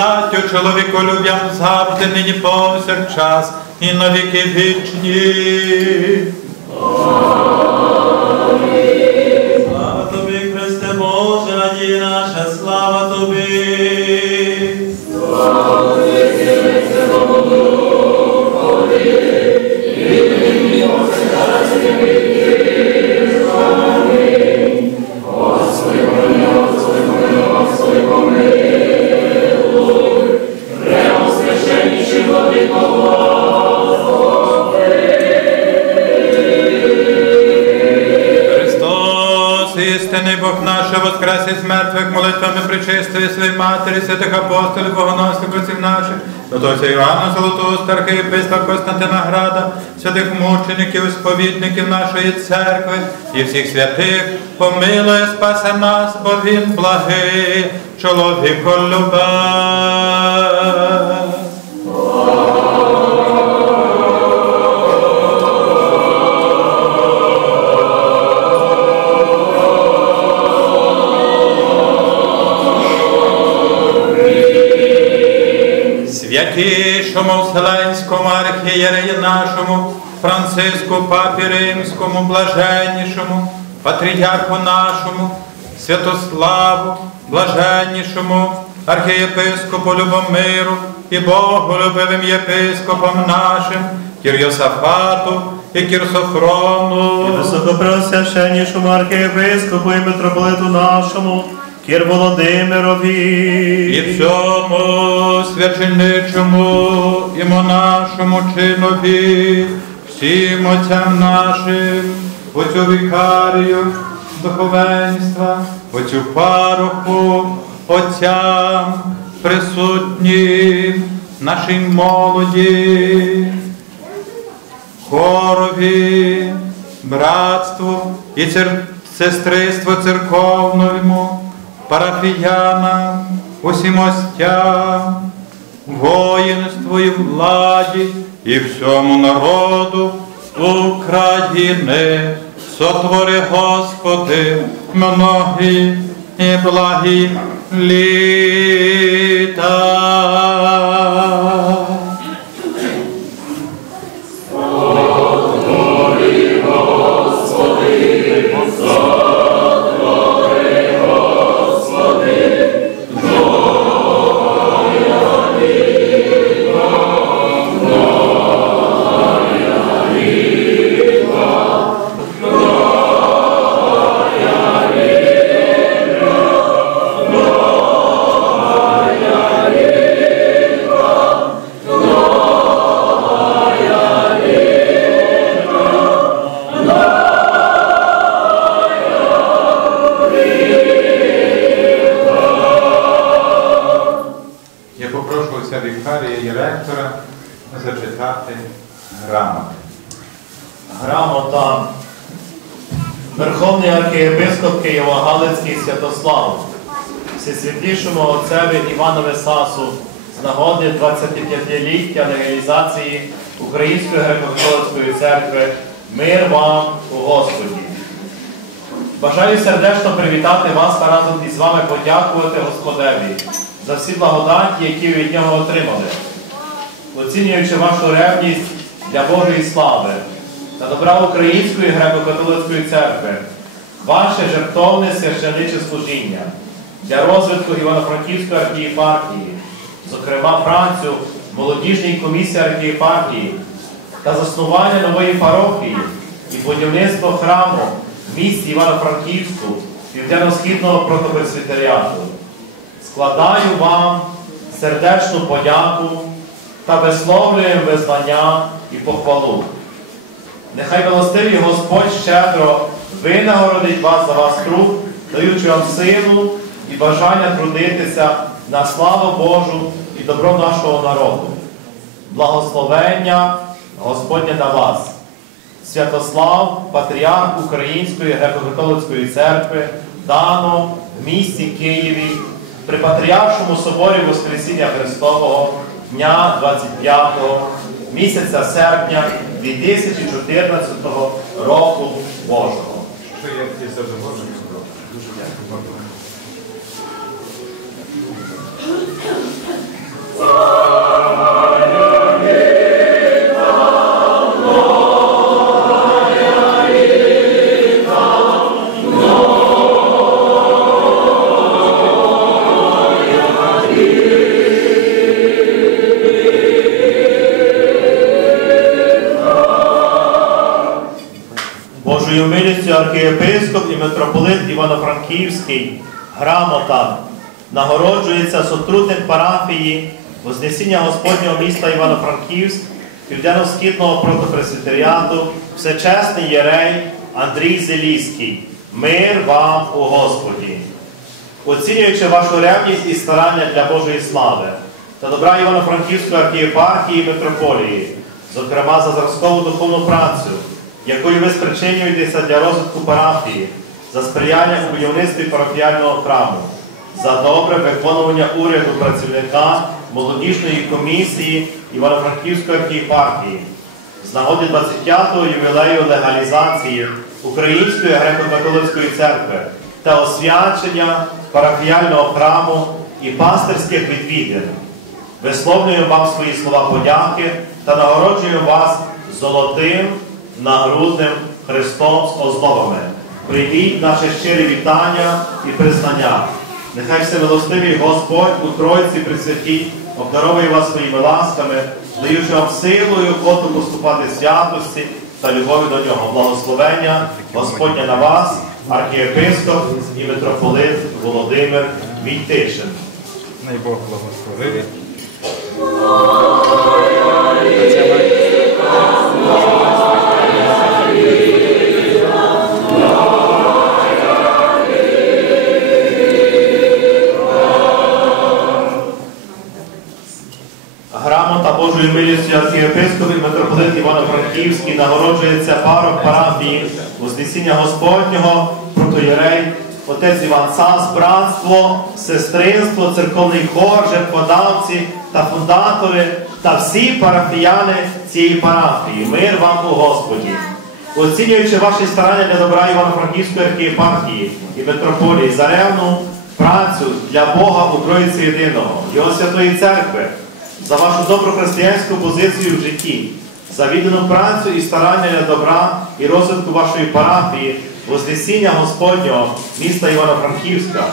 благодаттю чоловіку любям завжди, нині повсякчас і на віки вічні. Воскрес мертвих молитвами причистої своєї матері, святих апостолів, богоносних отців наших, Святося Івана Золотого, Старка Єпископа Константина Града, святих мучеників, сповідників нашої церкви і всіх святих, помилує, спасе нас, бо Він благий, чоловіколюбець. Святішому Вселенському архієреї нашому, Франциску Папі Римському, блаженнішому, патріарху нашому, Святославу, блаженнішому, архієпископу Любомиру і Богу Боголюбивим єпископам нашим, Кір'йосафату і Кірсофрону. Високопреосвященнішому архієпископу і митрополиту нашому, Кір Володимирові. І всьому свяченичому і монашому чинові, всім отцям нашим, оцю вікарію, духовенства, оцю пароху, отцям присутнім, нашій молоді, хорові, братству і цер... сестринству церковному, парафіянам, усім остям, воїнству і владі і всьому народу України. Сотвори, Господи, многі і благі літа. Всесвітлішому отцеві Іванове Сасу з нагоди 25-ліття легалізації Української греко-католицької церкви. Мир вам у Господі. Бажаю сердечно привітати вас та разом із вами подякувати Господеві за всі благодаті, які ви від нього отримали, оцінюючи вашу ревність для Божої слави та добра Української греко-католицької церкви, ваше жертовне священиче служіння для розвитку Івано-Франківської архієпархії, зокрема працю молодіжній комісії архієпархії та заснування нової парохії і будівництво храму в місті Івано-Франківську Південно-Східного протопресвітеріату. Складаю вам сердечну подяку та висловлюємо визнання і похвалу. Нехай милостивий Господь щедро винагородить вас за ваш труд, даючи вам силу і бажання трудитися на славу Божу і добро нашого народу. Благословення Господнє на вас. Святослав, патріарх Української греко-католицької церкви, дано в місті Києві при Патріаршому соборі Воскресіння Христового дня 25 місяця серпня 2014 року Божого. Дуже дякую. Божою милістю архієпископ і митрополит Івано-Франківський грамота нагороджується сотрудник парафії Вознесіння Господнього міста Івано-Франківськ, Південно-Східного протопресвітеріату, всечесний єрей Андрій Зеліський. Мир вам у Господі! Оцінюючи вашу ревність і старання для Божої слави та добра Івано-Франківської архієпархії і митрополії, зокрема за зразкову духовну працю, якою ви спричинюєтеся для розвитку парафії, за сприяння у будівництві парафіального храму, за добре виконування уряду працівника молодіжної комісії Івано-Франківської архієпархії, з нагоди 25-го ювілею легалізації Української греко-католицької церкви та освячення парафіального храму і пастирських відвідин. Висловлюємо вам свої слова подяки та нагороджуємо вас золотим нагрудним Христом з оздобами. Прийміть наше щирі вітання і признання. Нехай всемилостивий Господь у Тройці Пресвятій обдаровує вас своїми ласками, даючи вам силу і охоту поступати святості та любові до нього. Благословення Господня на вас, архієпископ і митрополит Володимир Війтишин. Най Бог благословив. Грамота Божої милістю архієпископ і митрополит Івано-Франківський нагороджується парок парафії Вознесіння Господнього, протоєрей, отець Іван Сас, братство, сестринство, церковний хор, жертводавці та фундатори та всі парафіяни цієї парафії. Мир вам у Господі. Оцінюючи ваші старання для добра Івано-Франківської архієпархії і митрополії за ревну працю для Бога у Троїці Єдиного, Його Святої Церкви, за вашу добру християнську позицію в житті, за віддану працю і старання для добра і розвитку вашої парафії, Вознесіння Господнього міста Івано-Франківська,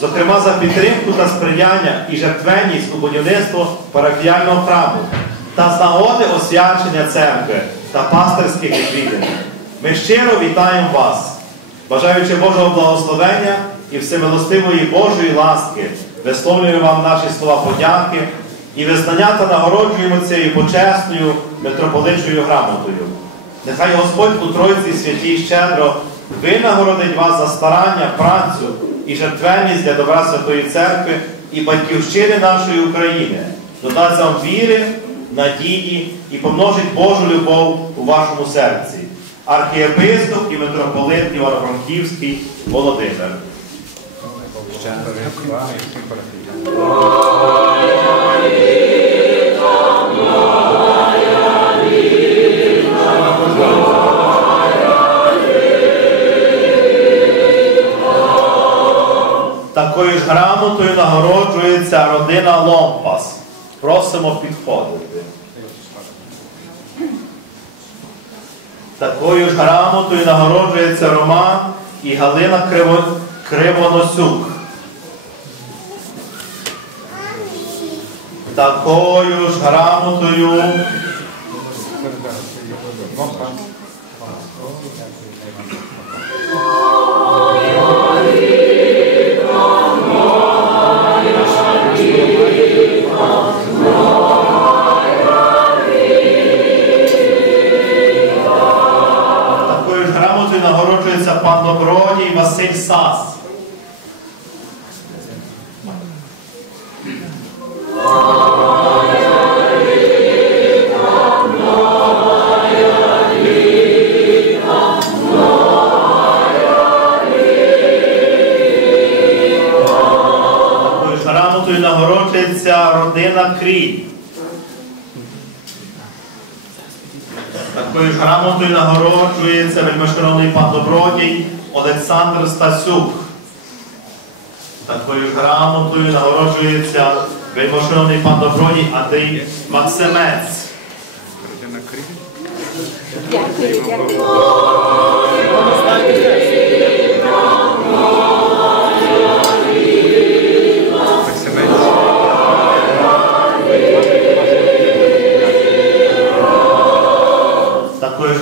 зокрема за підтримку та сприяння і жертвенність у будівництво парафіального храму та з нагоди освячення церкви та пастирських відвідин. Ми щиро вітаємо вас, бажаючи Божого благословення і всемилостивої Божої ласки, висловлюємо вам наші слова подяки і визнання та нагороджуємо цією почесною митрополичою грамотою. Нехай Господь у Тройці святій щедро винагородить вас за старання, працю і жертвенність для добра Святої Церкви і батьківщини нашої України, додасть вам віри, надії і помножить Божу любов у вашому серці. Архієпископ і митрополит Івано-Франківський Володимир. Такою ж грамотою нагороджується родина Ломпас. Просимо підходити. Такою ж грамотою нагороджується Роман і Галина Криво... Кривоносюк. такою ж грамотою. Такою ж грамотою нагороджується пан Добродій Василь Сас. Ж нагороджується родина Кріль. Такою грамотою нагороджується вельмишановний пан Добродій Олександр Стасюк. Такою грамотою нагороджується вельмишановний пан Добродій Андрій Максимець. Дякую, дякую.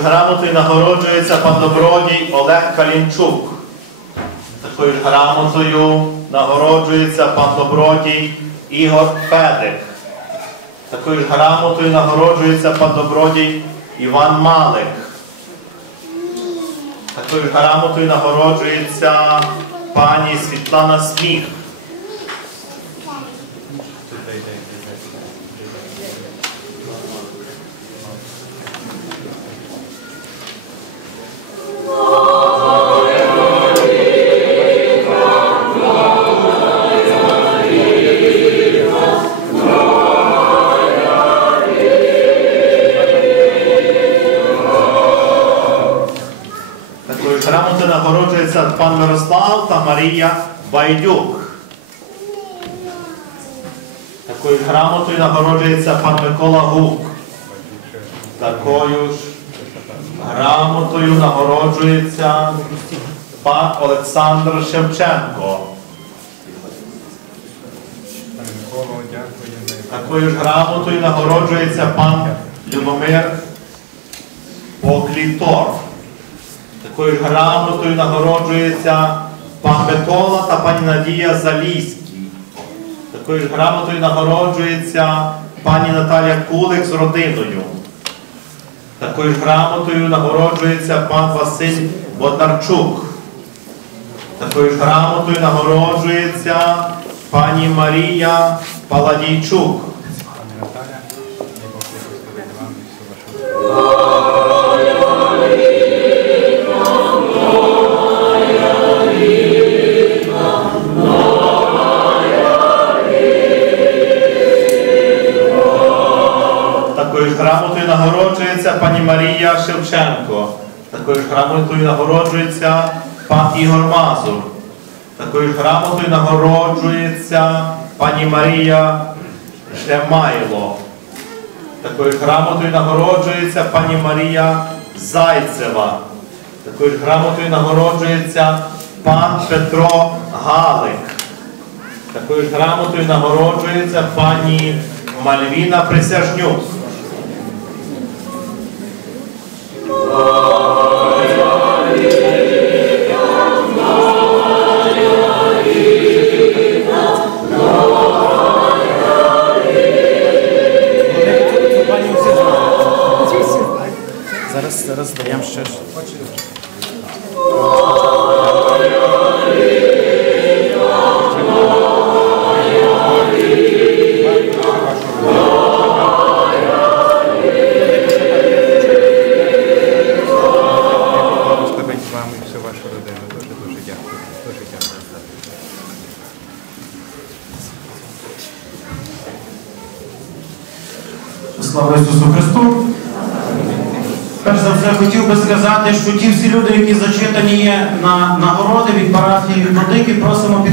Грамотою нагороджується пан Добродій Олег Калінчук. Такою ж грамотою нагороджується пан Добродій Ігор Федик. Такою ж грамотою нагороджується пан Добродій Іван Малик. Такою ж грамотою нагороджується пані Світлана Сміх. Грамотою нагороджується пан Мирослав та Марія Байдюк. Такою грамотою нагороджується пан Микола Гук. Такою ж грамотою нагороджується пан Олександр Шевченко. Такою ж грамотою нагороджується пан Любомир Поклітор. Такою грамотою нагороджується пан Микола та пані Надія Заліські. Такою ж грамотою нагороджується пані Наталія Кулик з родиною. Такою ж грамотою нагороджується пан Василь Боднарчук. Такою ж грамотою нагороджується пані Марія Паладійчук. Такою ж Шевченко. Такою ж грамотою нагороджується пан Ігор Мазур. Такою ж грамотою нагороджується пані Марія Шемайло. Такою ж грамотою нагороджується пані Марія Зайцева. Такою ж грамотою нагороджується пан Петро Галик. Такою ж грамотою нагороджується пані Мальвіна Присяжнюк. Зараз, зараз даємо ще.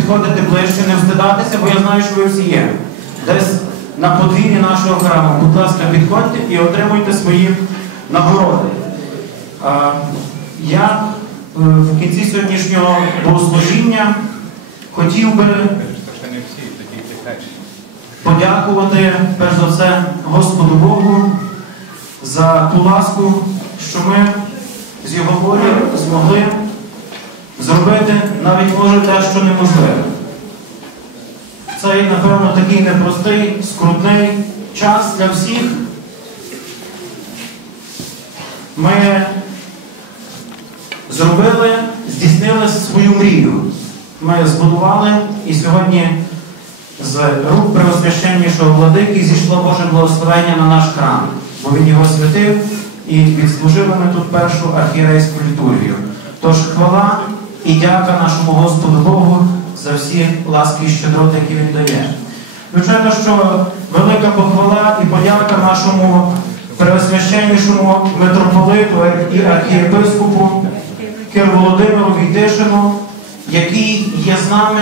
Підходити ближче, не встидатися, бо я знаю, що ви всі є. Десь на подвір'ї нашого храму. Будь ласка, підходьте і отримуйте свої нагороди. Я е, в кінці сьогоднішнього богослужіння хотів би подякувати перш за все Господу Богу за ту ласку, що ми з його волі змогли зробити навіть може те, що неможливе. Цей, напевно, такий непростий, скрутний час для всіх. Ми зробили, здійснили свою мрію. ми збудували, і сьогодні з рук преосвященнішого владики зійшло Боже благословення на наш храм, бо він його святив і відслужили ми тут першу архієрейську літургію. Тож хвала і дяка нашому Господу Богу за всі ласки і щедроти, які він дає. Звичайно, що велика похвала і подяка нашому преосвященнішому митрополиту і архієпископу Кир Володимиру Війдишину, який є з нами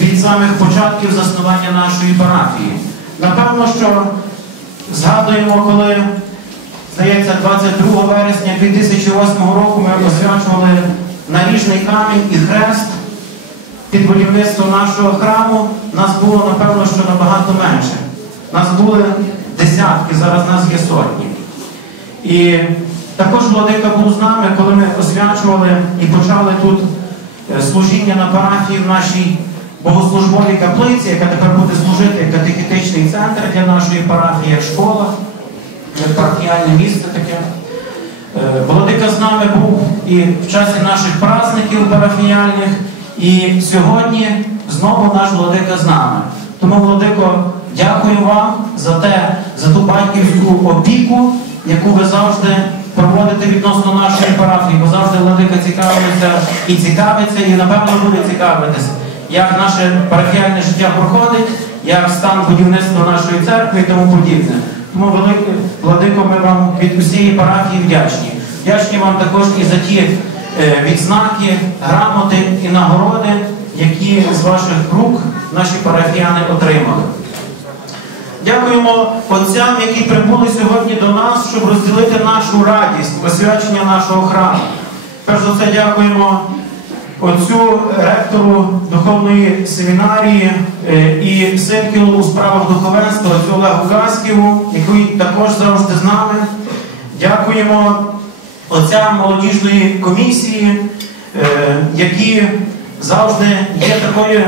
від самих початків заснування нашої парафії. Напевно, що згадуємо, коли, здається, 22 вересня 2008 року ми освячували наріжний камінь і хрест під будівництво нашого храму. Нас було, напевно, що набагато менше. Нас були десятки, зараз нас є сотні. І також владика був з нами, коли ми освячували і почали тут е, служіння на парафії в нашій богослужбовій каплиці, яка тепер буде служити як катехетичний центр для нашої парафії, як школа, як парафіальне місце таке. Е, Володика з нами був і в часі наших праздників парафіяльних, і сьогодні знову наш владика з нами. Тому, Владико, дякую вам за те, за ту батьківську опіку, яку ви завжди проводите відносно нашої парафії, бо завжди владика цікавиться і цікавиться, і напевно буде цікавитись, як наше парафіальне життя проходить, як стан будівництва нашої церкви і тому подібне. Тому велике владико, ми вам від усієї парафії вдячні. Вдячні вам також і за ті е, відзнаки, грамоти і нагороди, які з ваших рук наші парафіяни отримали. Дякуємо отцям, які прибули сьогодні до нас, щоб розділити нашу радість, освячення нашого храму. Перш за все, дякуємо отцю ректору духовної семінарії е, і синкілу у справах духовенства, отцю Олегу Гасківу, який також завжди з нами. Дякуємо отцям молодіжної комісії, е, які завжди є такою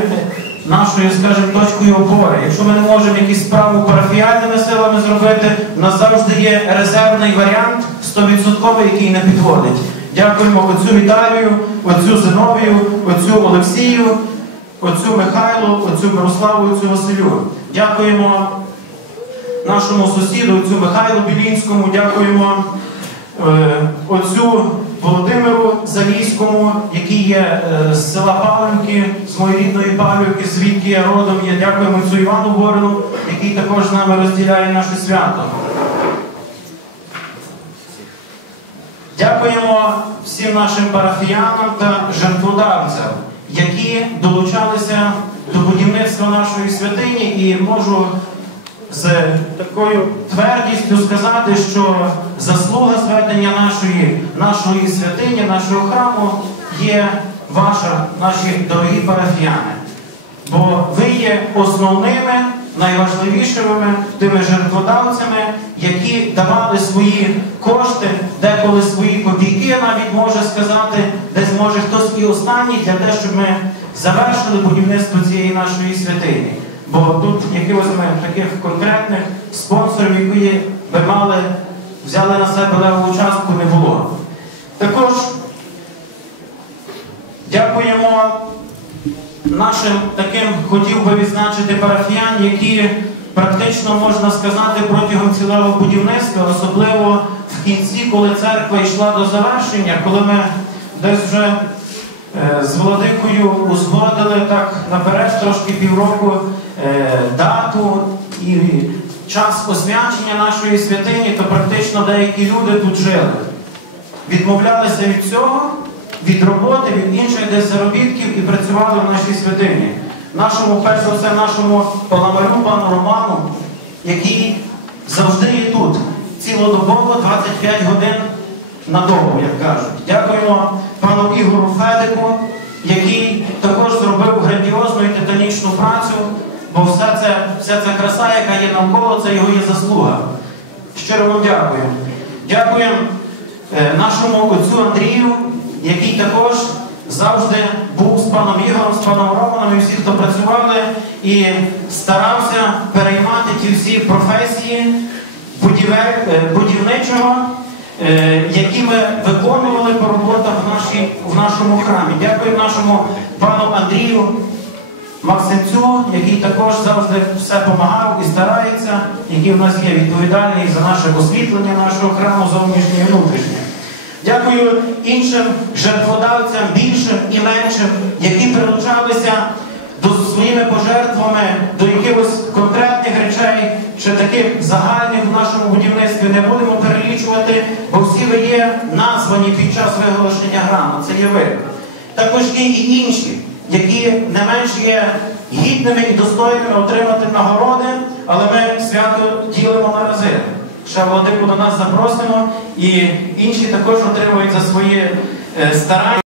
нашою, скажімо, точкою опори. Якщо ми не можемо якісь справу парафіальними силами зробити, у нас завжди є резервний варіант 100%, який не підводить. Дякуємо отцю Віталію, отцю Зиновію, отцю Олексію, отцю Михайлу, отцю Мирославу, отцю Василю. Дякуємо нашому сусіду, отцю Михайлу Білінському, дякуємо е, отцю Володимиру Залійському, який є е, з села Павлівки, з моєї рідної Павлівки, звідки я родом є. Дякуємо отцю Івану Горину, який також з нами розділяє наше свято. Дякуємо всім нашим парафіянам та жертводавцям, які долучалися до будівництва нашої святині, і можу з такою твердістю сказати, що заслуга зведення нашої, нашої святині, нашого храму є ваша, наші дорогі парафіяни. Бо ви є основними, найважливішими тими жертводавцями, які давали свої кошти, деколи свої копійки, навіть може сказати, десь може хтось і останній для того, щоб ми завершили будівництво цієї нашої святині. Бо тут якихось таких конкретних спонсорів, які би мали взяли на себе леву частку, не було. Також дякуємо нашим таким хотів би відзначити парафіян, які практично можна сказати протягом цілого будівництва, особливо в кінці, коли церква йшла до завершення, коли ми десь вже е, з Володикою узгодили так наперед трошки півроку е, дату і час освячення нашої святині, то практично деякі люди тут жили. Відмовлялися від цього від роботи, від інших десь заробітків і працювали в нашій святині. Нашому, перш за все, нашому паламарю, пану Роману, який завжди є тут, цілодобово 25 годин на добу, як кажуть. Дякуємо пану Ігору Федику, який також зробив грандіозну і титанічну працю, бо вся ця, вся ця краса, яка є навколо, це його є заслуга. Щиро вам дякуємо. Дякуємо е, нашому отцю Андрію, який також завжди був з паном Ігорем, з паном Романом і всі, хто працювали, і старався переймати ті всі професії е, будівничого е, які ми виконували по роботах в, нашій, в нашому храмі. Дякую нашому пану Андрію Максимцю, який також завжди все допомагав і старається, який в нас є відповідальний за наше освітлення нашого храму зовнішнє і внутрішнє. Дякую іншим жертводавцям, більшим і меншим, які прилучалися до своїми пожертвами до якихось конкретних речей чи таких загальних в нашому будівництві не будемо перелічувати, бо всі ви є названі під час виголошення грамот. Це є ви. Також є і інші, які не менш є гідними і достойними отримати нагороди, але ми свято ділимо на рази. Ще Володимиру до нас запросимо, і інші також отримують за свої е, старання.